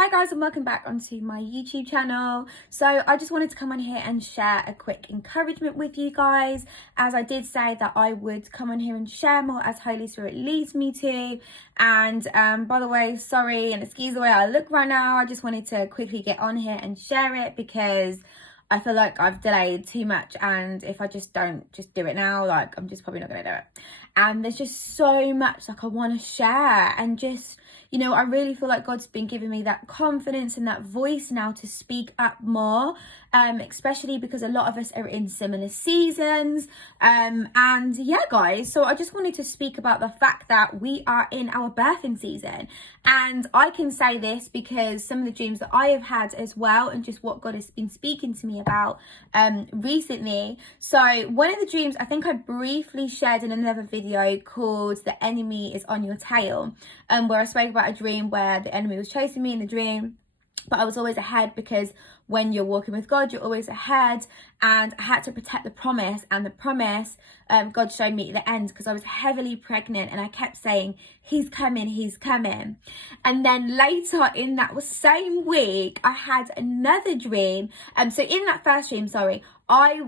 Hi guys, and welcome back onto my YouTube channel. So I just wanted to come on here and share a quick encouragement with you guys, as I did say that I would come on here and share more as Holy Spirit leads me to. And by the way, sorry and excuse the way I look right now, I just wanted to quickly get on here and share it because I feel like I've delayed too much, and if I just don't do it now, like I'm just probably not gonna do it. And there's just so much like I want to share, and just, you know, I really feel like God's been giving me that confidence and that voice now to speak up more, especially because a lot of us are in similar seasons. And yeah, guys, so I just wanted to speak about the fact that we are in our birthing season. And I can say this because some of the dreams that I have had as well, and just what God has been speaking to me about recently. So one of the dreams I think I briefly shared in another video called "The Enemy is on Your Tail," where I spoke about a dream where the enemy was chasing me in the dream, but I was always ahead, because when you're walking with God, you're always ahead, and I had to protect the promise. And the promise God showed me at the end, because I was heavily pregnant and I kept saying, he's coming, he's coming. And then later in that same week, I had another dream. So in that first dream, I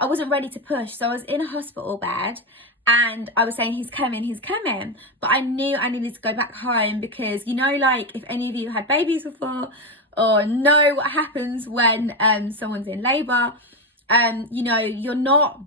wasn't ready to push. So I was in a hospital bed, and I was saying, he's coming, he's coming. But I knew I needed to go back home, because, you know, like if any of you had babies before or know what happens when someone's in labour, you know, you're not,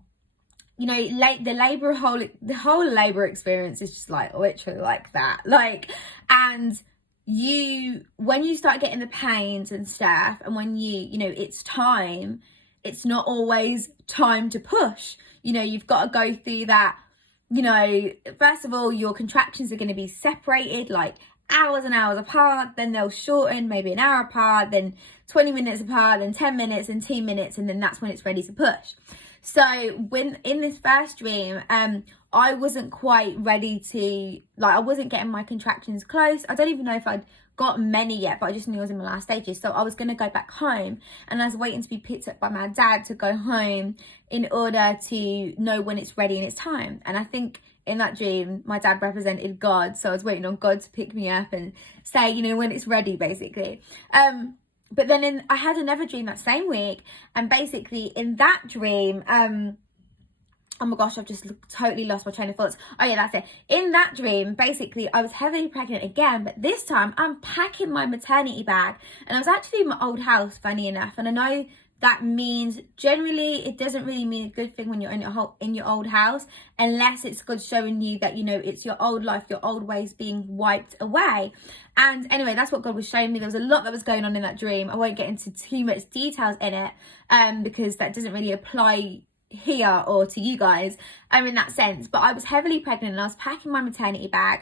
you know, the whole labour experience is just like literally like that. Like, and when you start getting the pains and stuff, and when you know, it's time, it's not always time to push. You know, you've got to go through that. You know, first of all, your contractions are going to be separated like hours and hours apart, then they'll shorten maybe an hour apart, then 20 minutes apart, then 10 minutes and 2 minutes, and then that's when it's ready to push. So when in this first dream, I wasn't quite ready to, like, I wasn't getting my contractions close. I don't even know if I'd got many yet, but I just knew I was in my last stages. So I was going to go back home, and I was waiting to be picked up by my dad to go home in order to know when it's ready and it's time. And I think in that dream, my dad represented God. So I was waiting on God to pick me up and say, you know, when it's ready, basically. But then I had another dream that same week, and basically in that dream, oh my gosh, I've just totally lost my train of thoughts. Oh yeah, that's it. In that dream, basically, I was heavily pregnant again, but this time I'm packing my maternity bag, and I was actually in my old house, funny enough. And I know that means, generally, it doesn't really mean a good thing when you're in your old house, unless it's God showing you that, you know, it's your old life, your old ways being wiped away. And anyway, that's what God was showing me. There was a lot that was going on in that dream. I won't get into too much details in it, because that doesn't really apply here or to you guys in that sense. But I was heavily pregnant, and I was packing my maternity bag,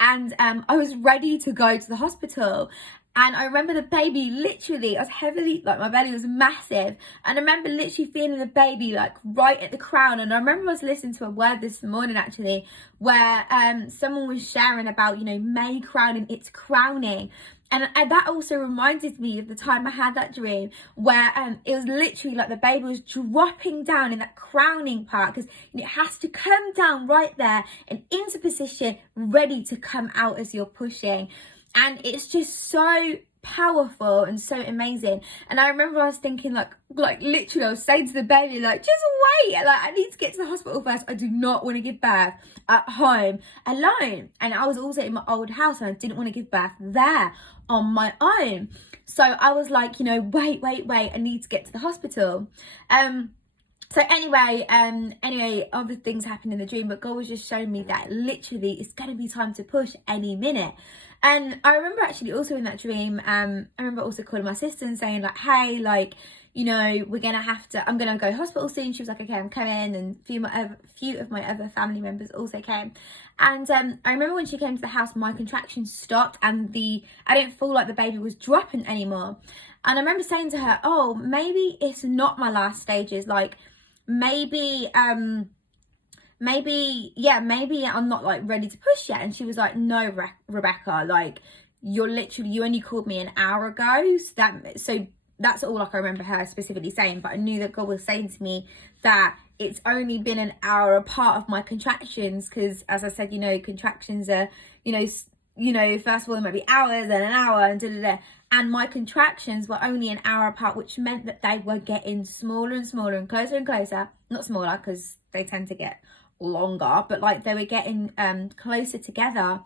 and I was ready to go to the hospital. And I remember the baby, literally, I was heavily, like, my belly was massive, and I remember literally feeling the baby like right at the crown. And I remember I was listening to a word this morning actually, where someone was sharing about, you know, May crowning, it's crowning. And that also reminded me of the time I had that dream, where it was literally like the baby was dropping down in that crowning part, because it has to come down right there and into position, ready to come out as you're pushing. And it's just so powerful and so amazing. And I remember I was thinking, like literally I was saying to the baby, like, just wait, like, I need to get to the hospital first. I do not want to give birth at home alone. And I was also in my old house, and I didn't want to give birth there on my own. So I was like, you know, wait, I need to get to the hospital. So anyway, other things happened in the dream, but God was just showing me that literally it's going to be time to push any minute. And I remember actually also in that dream, I remember also calling my sister and saying, like, hey, like, you know, I'm going to go to hospital soon. She was like, okay, I'm coming. And a few of my other family members also came. And I remember when she came to the house, my contractions stopped, and I didn't feel like the baby was dropping anymore. And I remember saying to her, oh, maybe it's not my last stages. Like, maybe I'm not like ready to push yet. And she was like, no, Rebecca, like, you only called me an hour ago. So that's all, like, I remember her specifically saying. But I knew that God was saying to me that it's only been an hour apart of my contractions, because, as I said, you know, contractions are, you know, you know, first of all, there might be hours and an hour and da-da-da. And my contractions were only an hour apart, which meant that they were getting smaller and smaller and closer. Not smaller, because they tend to get longer, but like they were getting closer together.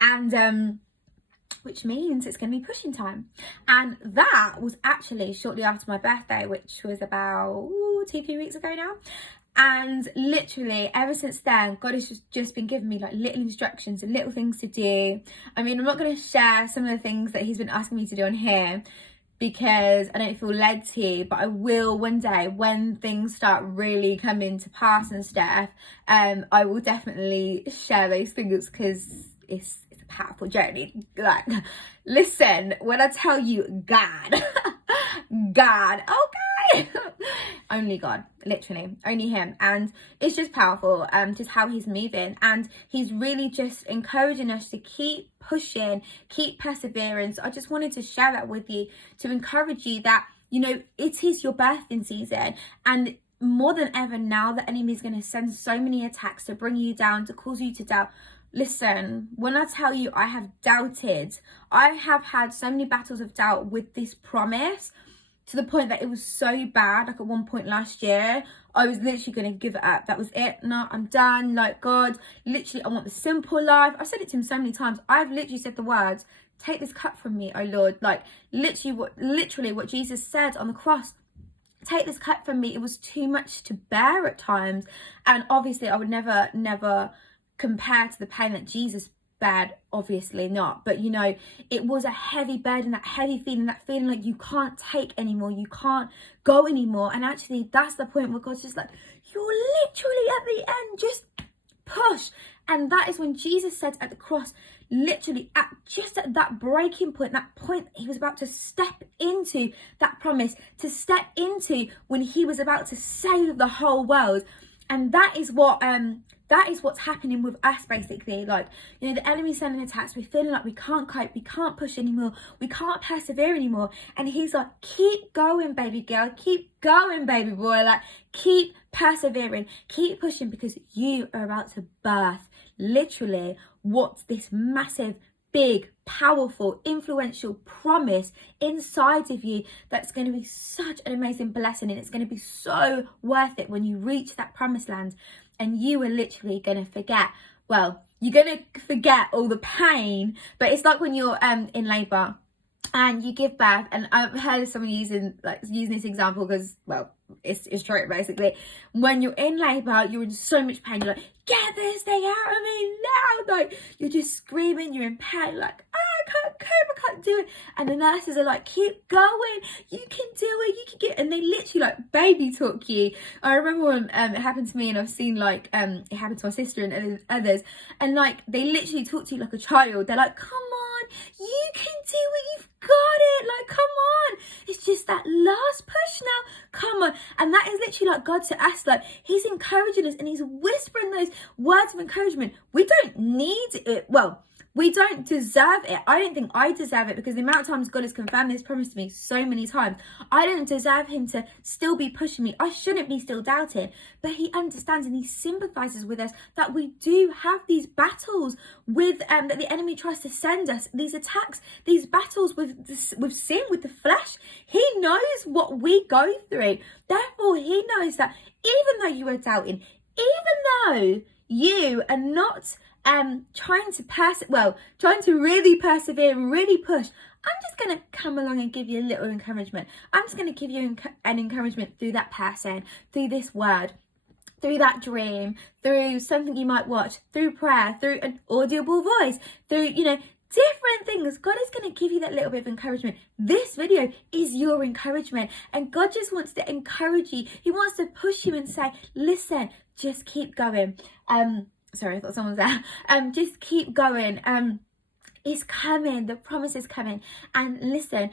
And which means it's going to be pushing time. And that was actually shortly after my birthday, which was about 2-3 weeks ago now. And literally ever since then, God has just been giving me like little instructions and little things to do. I mean, I'm not going to share some of the things that he's been asking me to do on here because I don't feel led to, but I will one day when things start really coming to pass and stuff. I will definitely share those things because it's a powerful journey. Like, listen, when I tell you God, okay. Only God, literally, only him. And it's just powerful, just how he's moving. And he's really just encouraging us to keep pushing, keep persevering. So I just wanted to share that with you, to encourage you that, you know, it is your birthing season. And more than ever now, the enemy is going to send so many attacks to bring you down, to cause you to doubt. Listen, when I tell you I have doubted, I have had so many battles of doubt with this promise, to the point that it was so bad. Like at one point last year, I was literally going to give it up. That was it. No, I'm done. Like, God, literally, I want the simple life. I've said it to him so many times. I've literally said the words, take this cup from me, oh Lord. Like literally what Jesus said on the cross. Take this cup from me. It was too much to bear at times. And obviously I would never compare to the pain that Jesus bad, obviously not, but you know, it was a heavy burden, that heavy feeling, that feeling like you can't take anymore, you can't go anymore. And actually that's the point where God's just like, you're literally at the end, just push. And that is when Jesus said at the cross, literally at that breaking point, that point he was about to step into that promise, to step into when he was about to save the whole world. And that is what's happening with us, basically. Like, you know, the enemy's sending attacks. We're feeling like we can't cope, we can't push anymore, we can't persevere anymore. And he's like, keep going, baby girl, keep going, baby boy. Like, keep persevering, keep pushing, because you are about to birth literally what's this massive, big, powerful, influential promise inside of you that's going to be such an amazing blessing, and it's going to be so worth it when you reach that promised land. And you are literally going to forget, well, you're going to forget all the pain, but it's like when you're in labour and you give birth. And I've heard of someone using this example because, well, it's true, basically. When you're in labour, you're in so much pain. You're like, get this thing out of me now. Like, you're just screaming, you're in pain, like, I can't cope, I can't do it. And the nurses are like, keep going, you can do it, you can get it. And they literally like baby talk you. I remember when it happened to me, and I've seen like it happened to my sister and others, and like they literally talk to you like a child. They're like, come on, you can do it, you've got it, like, come on, it's just that last push now, come on. And that is literally like God to us. Like, he's encouraging us and he's whispering those words of encouragement. We don't need it, well, we don't deserve it. I don't think I deserve it, because the amount of times God has confirmed this promise to me so many times, I don't deserve him to still be pushing me. I shouldn't be still doubting. But he understands and he sympathizes with us that we do have these battles with that the enemy tries to send us, these attacks, these battles with sin, with the flesh. He knows what we go through. Therefore, he knows that even though you are doubting, even though you are not trying to really persevere and really push, I'm just going to come along and give you a little encouragement. I'm just going to give you an encouragement through that person, through this word, through that dream, through something you might watch, through prayer, through an audible voice, through, you know, different things. God is going to give you that little bit of encouragement. This video is your encouragement, and God just wants to encourage you. He wants to push you and say, listen, just keep going. Sorry, I thought someone was there. Just keep going. It's coming. The promise is coming. And listen,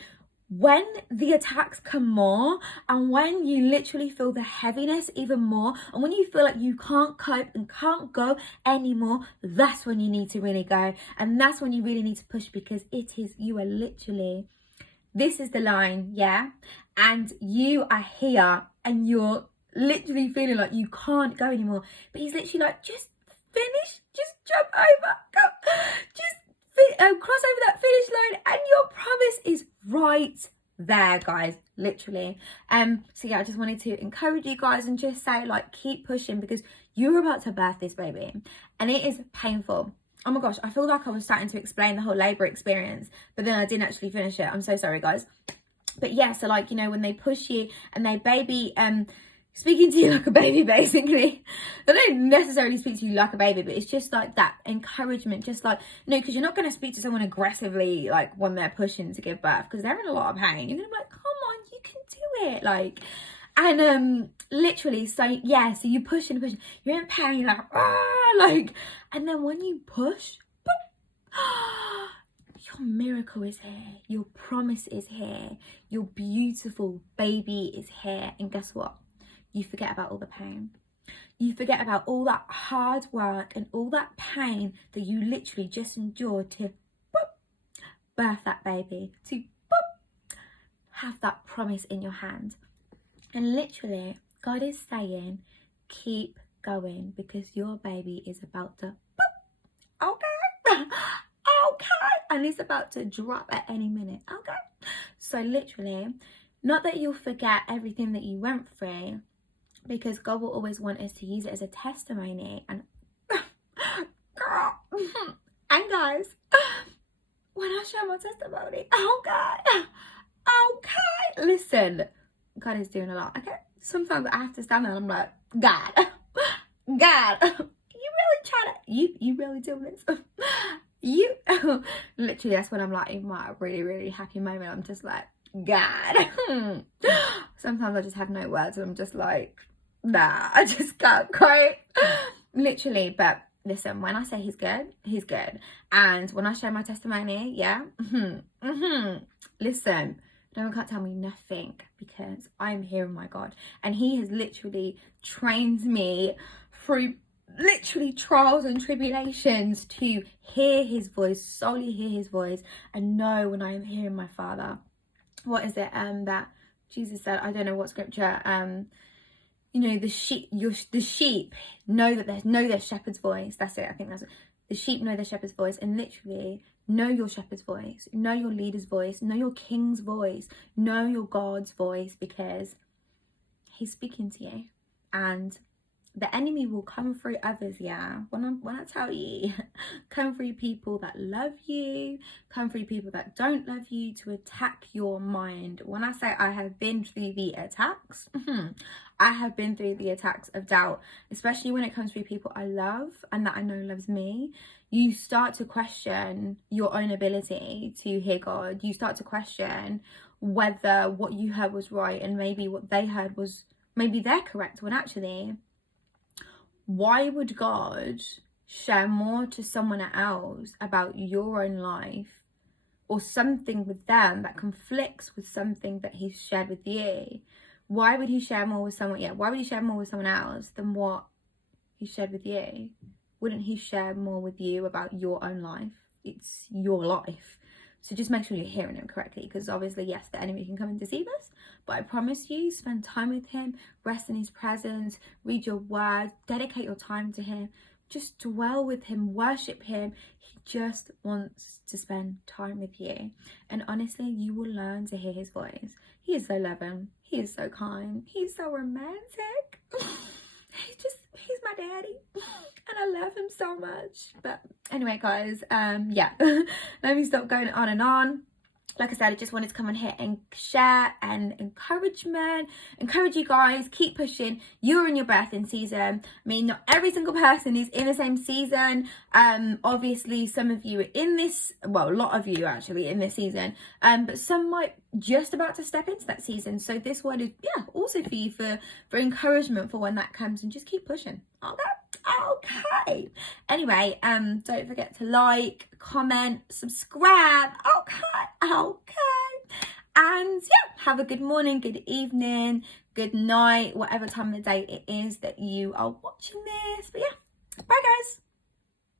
when the attacks come more, and when you literally feel the heaviness even more, and when you feel like you can't cope and can't go anymore, that's when you need to really go. And that's when you really need to push, because you are literally, this is the line, yeah? And you are here and you're literally feeling like you can't go anymore. But he's literally like, just finish, just jump over, go, just cross over that finish line and your promise is right there, guys, literally. So yeah, I just wanted to encourage you guys and just say, like, keep pushing, because you're about to birth this baby and it is painful. Oh my gosh, I feel like I was starting to explain the whole labor experience, but then I didn't actually finish it. I'm so sorry, guys. But yeah, so like, you know, when they push you and they baby speaking to you like a baby, basically. They don't necessarily speak to you like a baby, but it's just like that encouragement, just like, no, because you're not going to speak to someone aggressively like when they're pushing to give birth, because they're in a lot of pain. You're going to be like, come on, you can do it, like. And literally, so yeah, so you push and push, you're in pain, you're like, ah, like, and then when you push, boop, your miracle is here, your promise is here, your beautiful baby is here. And guess what? You forget about all the pain. You forget about all that hard work and all that pain that you literally just endured to boop, birth that baby, to boop, have that promise in your hand. And literally, God is saying, keep going, because your baby is about to boop, okay? Okay, and it's about to drop at any minute, okay? So literally, not that you'll forget everything that you went through, because God will always want us to use it as a testimony. And girl, and guys, when I share my testimony, oh God, okay, listen, God is doing a lot, okay? Sometimes I have to stand there and I'm like, God, God, you really trying to, you really doing this? You, literally, that's when I'm like in my really, really happy moment. I'm just like, God. Sometimes I just have no words and I'm just like, nah, I just can't quite. Literally, but listen, when I say he's good, he's good. And when I share my testimony, yeah, listen, no one can't tell me nothing, because I'm hearing my God. And he has literally trained me through literally trials and tribulations to hear his voice, solely hear his voice, and know when I am hearing my Father. What is it that Jesus said? I don't know what scripture. You know, the sheep know that their shepherd's voice. That's it. I think that's it. The sheep know their shepherd's voice, and literally know your shepherd's voice, know your leader's voice, know your king's voice, know your God's voice, because he's speaking to you. And the enemy will come through others, yeah. When I tell you, come through people that love you, come through people that don't love you, to attack your mind. When I say I have been through the attacks, I have been through the attacks of doubt, especially when it comes through people I love and that I know loves me. You start to question your own ability to hear God. You start to question whether what you heard was right, and maybe what they heard was, maybe they're correct, when actually, why would God share more to someone else about your own life, or something with them that conflicts with something that he's shared with you? Why would he share more with someone? Yeah, why would he share more with someone else than what he shared with you? Wouldn't he share more with you about your own life? It's your life. So just make sure you're hearing him correctly, because obviously, yes, the enemy can come and deceive us, but I promise you, spend time with him, rest in his presence, read your word, dedicate your time to him, just dwell with him, worship him. He just wants to spend time with you. And honestly, you will learn to hear his voice. He is so loving. He is so kind. He's so romantic. He's my daddy, and I love him so much. But anyway, guys, yeah, let me stop going on and on. Like I said, I just wanted to come on here and share and encourage you guys. Keep pushing. You're in your birthing season. I mean, not every single person is in the same season. Obviously, some of you are in this, well, a lot of you actually in this season. But some might just about to step into that season. So this word is, yeah, also for you, for encouragement for when that comes, and just keep pushing. Okay. Anyway, don't forget to like, comment, subscribe. Okay. And yeah, have a good morning, good evening, good night, whatever time of the day it is that you are watching this. But yeah, bye guys.